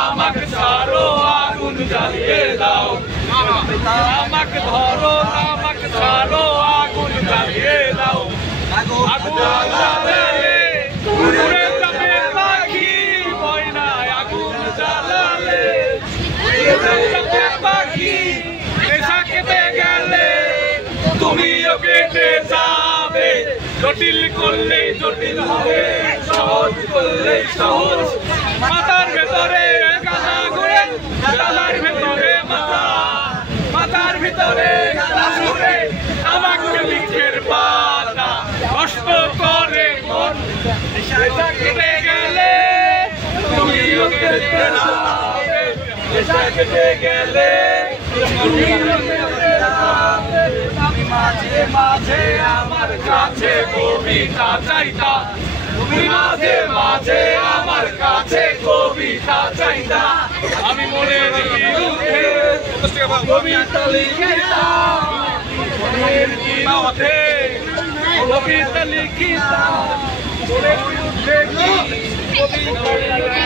আমাকে ছাড়ো আগুন জ্বালিয়ে দাও আমাকে ধরো আমাকে ছাড়ো আগুন জ্বালিয়ে দাও আগুন জ্বালালে উড়ে যাবে পাখি ময়নায় আগুন জ্বালালে উড়ে যাবে পাখি নেশা কেটে গেলে তুমিও কেটে যাবে জটিল করলেই জটিল হবে সহজ করলেই সহজ মাথার ভেতরে গাদা ঘুরে গাদার ভেতরে মাথা মাথার ভিতরে গাদা ঘুরে আমাকে লিখের পাতা কষ্ট করে মন নেশা কেটে গেলে তুমিও কেটে যাবে নেশা কেটে গেলে তুমিও কেটে যাবে মাঝে মাঝে আমার কাছে কবিতা চাইতা তুমি মাঝে মাঝে আমার কাছে কবিতা চাইতা আমি মনের বিরুদ্ধে কবিতা লিখিতাম মনের বিরুদ্ধে কবিতা লিখিতাম মনের বিরুদ্ধে কবিতা